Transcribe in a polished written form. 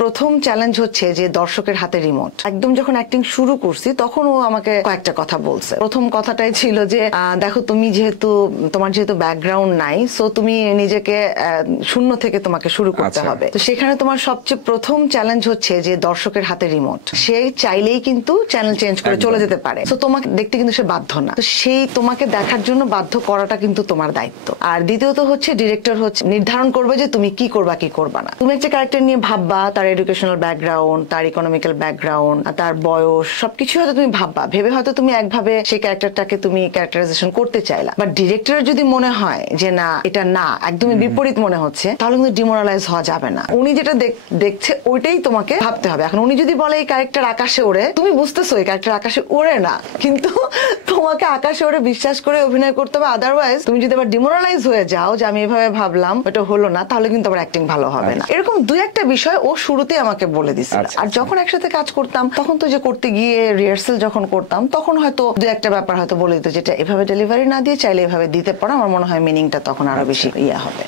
প্রথম চ্যালেঞ্জ হচ্ছে যে দর্শকের হাতে রিমোট। একদম যখন অ্যাক্টিং শুরু করছি তখন ও আমাকে কয়েকটা কথা বলছে। প্রথম কথাটাই ছিল যে দেখো তুমি তোমার যেহেতু ব্যাকগ্রাউন্ড নাই, সো তুমি নিজেকে শূন্য থেকে তোমাকে শুরু করতে হবে। তো সেখানে তোমার সবচেয়ে প্রথম চ্যালেঞ্জ হচ্ছে যে দর্শকের হাতে রিমোট। সে চাইলেই কিন্তু চ্যানেল চেঞ্জ করে চলে যেতে পারে, তো তোমাকে দেখতে কিন্তু সে বাধ্য না। তো সেই তোমাকে দেখার জন্য বাধ্য করাটা কিন্তু তোমার দায়িত্ব। আর দ্বিতীয়ত হচ্ছে ডিরেক্টর হচ্ছে নির্ধারণ করবে যে তুমি কি করবা কি করবা না। তুমি একটা ক্যারেক্টার নিয়ে ভাববা, তার এডুকেশনাল ব্যাকগ্রাউন্ড, তার ইকোনমিক্যাল ব্যাকগ্রাউন্ড, তার বয়স, সবকিছু হয়তো তুমি ভাববা। ভেবে হয়তো তুমি একভাবে সেই ক্যারেক্টারটাকে তুমি ক্যারেক্টারাইজেশন করতে চাইলা, বাট ডিরেক্টরের যদি মনে হয় যে না এটা না, একদমই বিপরীত মনে হচ্ছে, তাহলে কিন্তু ডিমোরালাইজ হওয়া যাবে না। উনি যেটা দেখছে ওইটাই তোমাকে ভাবতে হবে। এখন উনি যদি বলে এই ক্যারেক্টার আকাশে ওড়ে, তুমি বুঝতেছো এই ক্যারেক্টার আকাশে ওড়ে না, কিন্তু তোমাকে আকাশে ওড়ে বিশ্বাস করে অভিনয় করতে হবে। আদারওয়াইজ তুমি যদি আবার ডিমোরালাইজ হয়ে যাও যে আমি এভাবে ভাবলাম এটা হলো না, তাহলে কিন্তু আবার অ্যাক্টিং ভালো হবে না। এরকম দুই একটা বিষয় ও শুরুতে আমাকে বলে দিছিল। আর যখন একসাথে কাজ করতাম তখন তো যে করতে গিয়ে রিহার্সাল যখন করতাম তখন হয়তো দুই একটা ব্যাপার হয়তো বলে দিত, যেটা এভাবে ডেলিভারি না দিয়ে চাইলে এভাবে দিতে পারো, আমার মনে হয় মিনিংটা তখন আরো বেশি ইয়ে হবে।